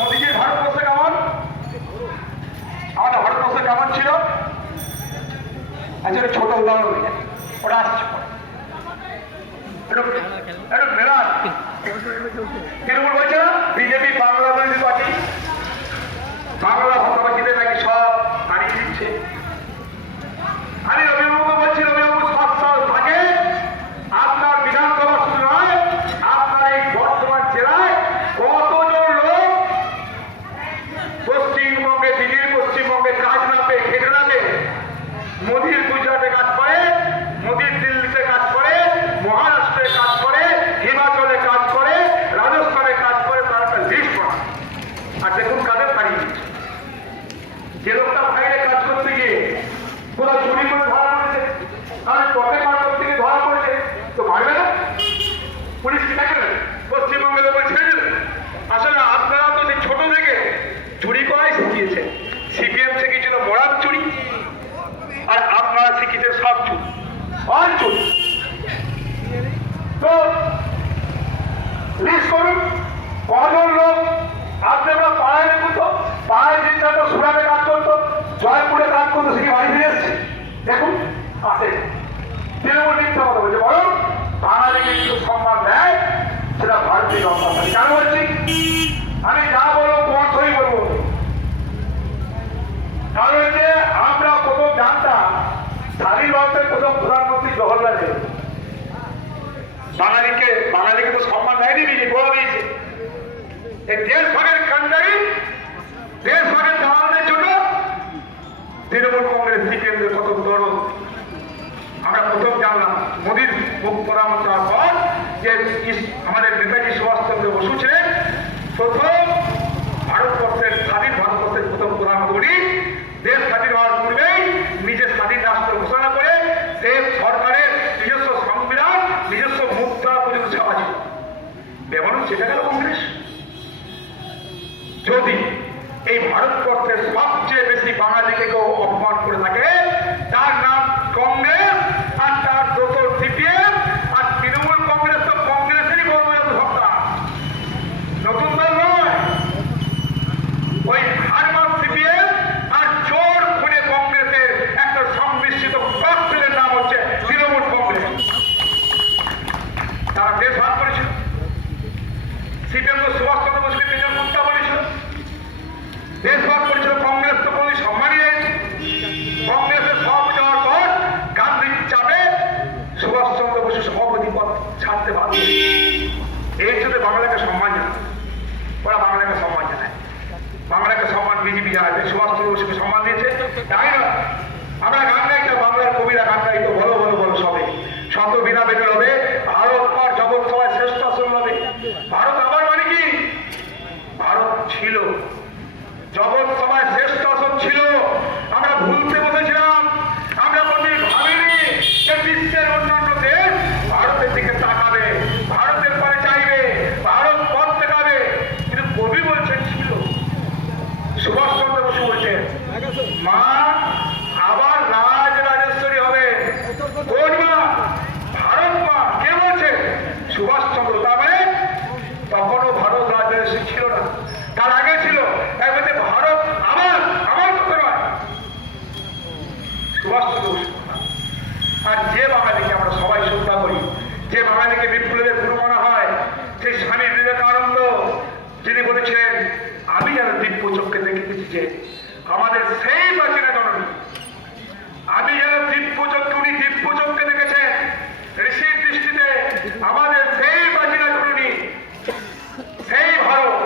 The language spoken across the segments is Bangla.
মোদীজির ভারতবর্ষে কেমন, আমাদের ভারতবর্ষে কেমন ছিল? আচ্ছা, ছোট উদাহরণ ওটা আসছে। তৃণমূল বলছে না বিজেপি বাংলা বিরোধী পার্টি, বাংলা ভাষাভাষীদের নাকি সব হারিয়ে দিচ্ছে। আমি রবিবাবুকে বলছি, রবিবাবু 7 সাল থাকে আপনার বিধানসভা শুরু হয়, আপনার এই বর্ধমান জেলায় কতজন লোক পশ্চিমবঙ্গে, দিল্লির পশ্চিমবঙ্গে কাজ না পেয়ে, খেটে না পেয়ে মোদীর গুজরাটে কাজ করে, মোদীর দিল্লিতে কাজ করে, মহারাষ্ট্রে কাজ করে, হিমাচলে কাজ করে, রাজস্থানে কাজ করে, তার একটা লিস্ট করা। আর দেখুন কাদের হারিয়ে দিচ্ছে। যে লোকটা বাইরে কাজ করতে গিয়ে কোথাও চুরি করে ধরা পড়েছে, তাহলে পথে কাজ করতে গিয়ে ধরা পড়েছে, তো মারবে না? পুলিশ কি থাকে না? পশ্চিমবঙ্গের লোক ছেড়ে দেবে? আসলে আপনারা তো সেই ছোট থেকে চুরি করাই শিখিয়েছেন। সিপিএম শিখিয়েছিল মরার চুরি, আর আপনারা শিখিয়েছেন সব চুরি, সব চুরি। তো লিস্ট করুন কজন লোক আপনারা পাড়ায় দেখুন তো, পাড়ায় দিনটা তো সুরাটে কাজ করতো, জয়পুরে কাজ করতো, সে বাড়ি ফিরে এসছে। দেখুন আছে তৃণমূল মিথ্যা কথা বলছে, বরং বাঙালিকে কিছু সম্মান দেয়, সেটা ভারতীয় জনতা পার্টি। কেন বলছি? আমি যা বলবো পথই বলবো, কারণ হচ্ছে আমরা প্রথম জানতাম স্বাধীন ভারতের প্রথম প্রধানমন্ত্রী জওহরলাল নেহরু। বাঙালিকে তো সম্মান দেয়নি, বিজেপি বলে দিয়েছে। এই দেশ ভাগের কান্ডারি, দেশ ভাগের দালালদের জন্য তৃণমূল কংগ্রেস সিপিএমদের কত দরদ আমরা প্রথম জানলাম। মোদীর মুখ পরামর্শ হওয়ার পর যে আমাদের নেতাজি সুভাষচন্দ্র বসু ছিলেন প্রথম ভারতবর্ষের, স্বাধীন ভারতবর্ষের প্রথম প্রধানমন্ত্রী। দেশ স্বাধীন হওয়ার পূর্বেই নিজের স্বাধীন রাষ্ট্র ঘোষণা করে দেশ সরকারের নিজস্ব সংবিধান, নিজস্ব মুদ্রা পর্যন্ত ছাপা ছিল। ব্যবহার সেটা গেল কংগ্রেস। যদি এই ভারতবর্ষের সবচেয়ে বেশি বাঙালিকে কেউ অপমান করে থাকে, তার নাম কংগ্রেস, আর তার দোসর সিপিএম, আর তৃণমূল কংগ্রেস তো কংগ্রেসেরই বর্মজাত সত্তা, নতুন দল নয়। ওই হারমার সিপিএম আর চোর খুনে কংগ্রেসের একটা সংমিশ্রিত ককটেলের নাম হচ্ছে তৃণমূল কংগ্রেস। তারা দেশ ভাগ করেছিল। সিপিএম তো সুভাষচন্দ্র বসুকে নিজের মুক্তা বলেছিল, দেশ ভাগ করেছিল। কংগ্রেস তো কোনো সম্মানই নেই। কংগ্রেসের সভাপতি হওয়ার পর গান্ধীর চাপে সুভাষচন্দ্র বসু সভাপতি পদ ছাড়তে বাধ্য। এই সাথে বাংলাকে সম্মান জানায়, ওরা বাংলাকে সম্মান জানায়। বাংলাকে সম্মান বিজেপি জানায়, সুভাষচন্দ্র বসুকে সম্মান দিয়েছে, তাই না? আমরা গান গাইতাম, বাংলার কবিরা গান গাইতো, বলো বলো বলো সবে শত বিনা বেতন হবে, ভারত পর জগৎ সভায় শ্রেষ্ঠ আসন হবে। ভারত আবার মানে কি? ভারত ছিল জগৎ সভায় শ্রেষ্ঠ আসন ছিল। আমরা ভুলতে বসেছিলাম, আমরা কোনদিন ভাবিনি যে বিশ্বের অন্যান্য দেশ ভারতের দিকে তাকাবে, ভারতের পরে চাইবে, ভারত পথ দেখাবে। কিন্তু কবি বলছেন ছিল, সুভাষচন্দ্র বসু বলছেন, মা আবার রাজ রাজেশ্বরী হবে। কোন মা? ভারত মা। কে বলছে? সুভাষচন্দ্র। তার মানে তখনও ভারত রাজ রাজেশ্বরী ছিল না, তার আগে ছিল। তাই বলতে ভারত আমার কথা নয়, সুভাষচন্দ্র বসু। আর যে বাঙালিকে আমরা সবাই শ্রদ্ধা করি, যে বাঙালিকে বিপ্লবের গুরু মানা হয়, সেই স্বামী বিবেকানন্দ, যিনি বলেছিলেন আমি যেন দিব্য চক্ষে দেখিতেছি যে আমাদের সেই প্রাচীনা জননী, আমি যেন দিব্য চক্ষে, উনি দিব্য চক্ষে দেখেছেন ঋষির দৃষ্টিতে আমাদের সেই প্রাচীনা জননী, সেই ভারত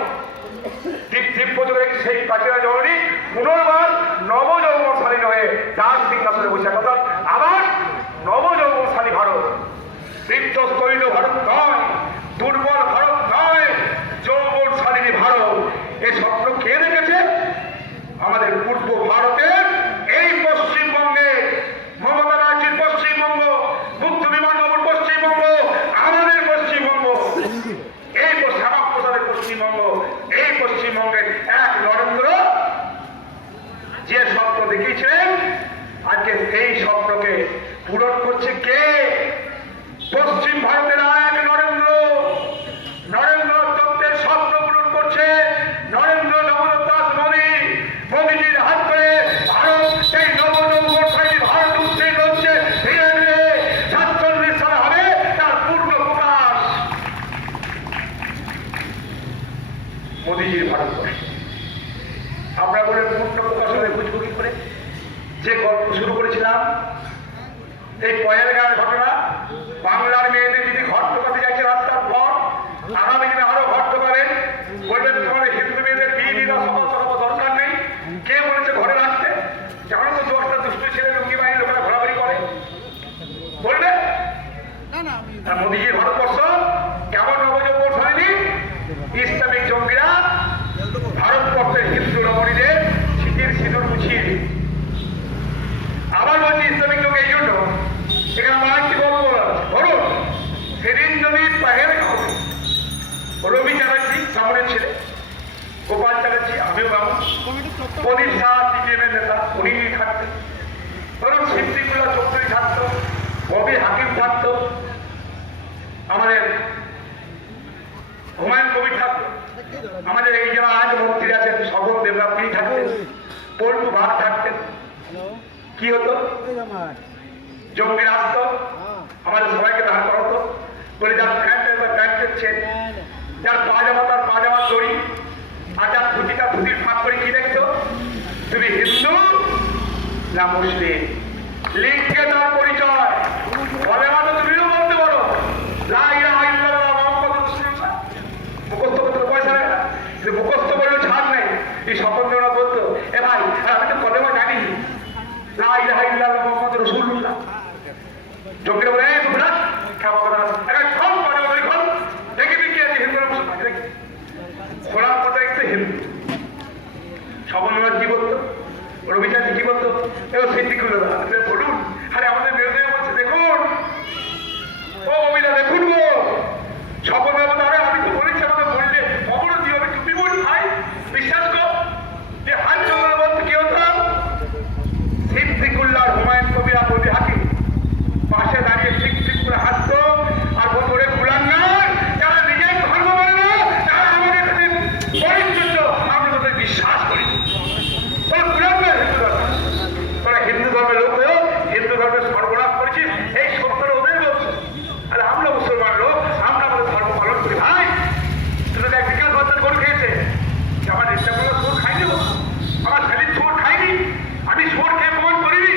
দিব্য চক্ষে সেই প্রাচীনা জননী পুনর্বার নবযৌবনশালী হয়ে তার সিংহাসনে বসে, অর্থাৎ আবার নবযৌবনশালী ভারত। বৃদ্ধস্থৈল ভারত নয়, দুর্বল ভারত নয়, যৌবনশালী ভারত। এই স্বপ্ন কে দেখেছে? আমাদের পূর্ব ভারতের এই পশ্চিমবঙ্গে, মমতা ব্যানার্জির পশ্চিমবঙ্গ, বুদ্ধ বিমান বাবুর পশ্চিমবঙ্গ, আমাদের পশ্চিমবঙ্গ, এই শ্যামাপ্রসাদের পশ্চিমবঙ্গ, এই পশ্চিমবঙ্গের এক নরেন্দ্র যে স্বপ্ন দেখিয়েছিলেন, আজকে সেই স্বপ্নকে পূরণ করছে কে? পশ্চিম ভারতের আর এক নরেন্দ্র, নরেন্দ্র মোদীজির ভারতবর্ষ। আমরা বলে পূর্ণ প্রকাশনে বুঝবো কি করে? যে গল্প শুরু করেছিলাম, এই পয়েলগাঁওয়ের ঘটনা, বাংলার মেয়েদের যদি ঘর ঢোকাতে যাচ্ছে রাস্তার পর, আগামী দিনে আরো ঘর ঢোকাবেন, বলবেন তোমাদের হিন্দু মেয়েদের বিয়ে দিদা সকাল সকাল দরকার নেই। কে বলেছে ঘরে রাখতে? জানো তো দশটা দুষ্টু ছেলে লুঙ্গি বাহিনী লোকেরা ঘোরাঘুরি করে, বলবে। আর মোদীজির ভারতবর্ষ কেমন নবযৌবন হয়নি? ইসলামিক জঙ্গিরা ভারতবর্ষের হিন্দু রমণীদের শীতের সিঁদুর মুছিয়ে দিন। আবার বলছি ইসলামিক যোগ এই জন্য, এখানে আমার একটি গল্প বলা আছে। ধরুন সেদিন যদি পাহেলগাঁওয়ে রবি চ্যাটার্জি ব্রাহ্মণের ছেলে, গোপাল চ্যাটার্জি আমিও ব্রাহ্মণ, প্রদীপ শাহ সিপিএমের নেতা উনি থাকতেন, ধরুন সিদ্দিকুল্লাহ চৌধুরী থাকতো, ববি হাকিম থাকতো, আমাদের হুমায়ুন কবির থাকতো, আমাদের এই যে আজ মন্ত্রী আছেন স্বপন দেবরা তিনি থাকতেন, পল্টু ভাট থাকতেন। কি হতো? জঙ্গিরা আসতো, আমাদের সবাইকে ধার করাতো, বলে যার প্যান্টের বা প্যান্টের চেন, যার পাজামা তার পাজামার দড়ি, আর যার ধুতিটা ধুতির ফাঁক করে কি দেখতো? তুমি হিন্দু না মুসলিম, লিখকে তার পরিচয় বলে মাত্র তুমিও বলতে পারো মুখস্থ করতে পয়সা লাগে না, কিন্তু মুখস্থ করলেও ছাড় নেই। এই স্বপন দেবরা বলতো, এ ভাই আমি তো কলেমা জানি, লা ইলাহা ইল্লাল্লাহ মুহাম্মাদুর রাসূলুল্লাহ। জঙ্গিরা বলে এই তোমরা খাওয়া কথা এখন সব করে ওই ঘর দেখে দেখি আছে হিন্দু মুসলমান দেখি খোলার কথা একটু হিন্দু। স্বপন দেবরা কি বলতো? রবি চ্যাটার্জি কি বলতো? এবার সিদ্দিকুল্লাহ বলুন, আরে আমাদের বিরোধীরা বলছে দেখুন ও অমিতা দেখুন গো স্বপন দেবরা, আরে আমি তো বলেছি আমাদের বললে অবরোধী হবে, তুমি বলি ভাই বিশ্বাস কর যে হাত চন্দ্র বলতে কি হতাম? সিদ্দিকুল্লাহ হুমায়ুন কবির আর ববি হাকিম পাশে দাঁড়িয়ে ঠিক ঠিক করে হাসতো আর বলতো ওরে কুলাঙ্গার, যারা নিজের ধর্ম মানে না, তারা আমাদের কাছে পরিচিত, আমরা তাদের বিশ্বাস করি। তোরা হিন্দু ধর্মের লোক হয়েও হিন্দু ধর্মের সর্বনাশ করেছিস, এই সত্যটা ওদের বলছে। আরে আমরা মুসলমান লোক, আমরা আমাদের ধর্ম পালন করি। ভাই তুই দেখ বিকাশ বাচ্চার গরু খেয়েছে, আমার ইচ্ছাগুলো সোর খাইনি, আমার ছেলের সোর খাইনি, আমি সোর খেয়ে প্রমাণ করিনি।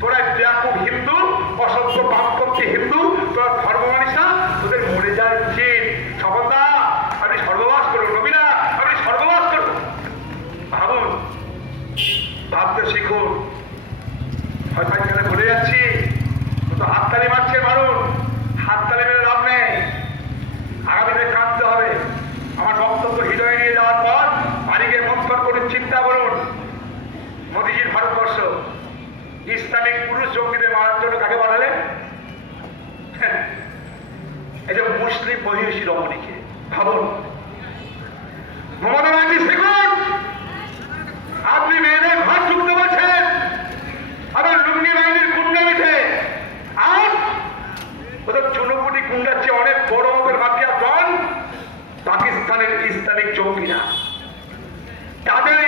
তোরা খুব হিন্দু, অসভ্য বামপন্থী হিন্দু, তোরা ধর্ম মানিস না, তোদের মরে যায় উচিত। সবদা আপনি সর্ববাস করুন, রবিরা আপনি সর্ববাস করুন। ভাবুন, ভাবতে শিখুন। হয়তো এখানে ভুলে যাচ্ছি, তো হাততালি মারছে মারুন, হাততালি মেরে লাভ নেই, আগামীতে কাঁদতে হবে। আমার বক্তব্য হৃদয়ে নিয়ে যাওয়ার পর মালিকের মন্থন করুন, চিন্তা করুন। মোদীজির ভারতবর্ষ ইসলামিক পুরুষ জঙ্গিদের মারার জন্য কাকে বানালেন? এই যে মুসলিম মহিষী রমণীকে। ভাবুন, মমতা ব্যানার্জি শিখুন, আপনি মেয়েদের ঘর ঢুকতে পারছেন, আবার লুঙ্গি বাহিনীর গুন্ডা মিঠে, আর ওদের চুনোপুটি গুন্ডার চেয়ে অনেক বড় মতের মাফিয়া দল পাকিস্তানের ইসলামিক জঙ্গিরা। তাদের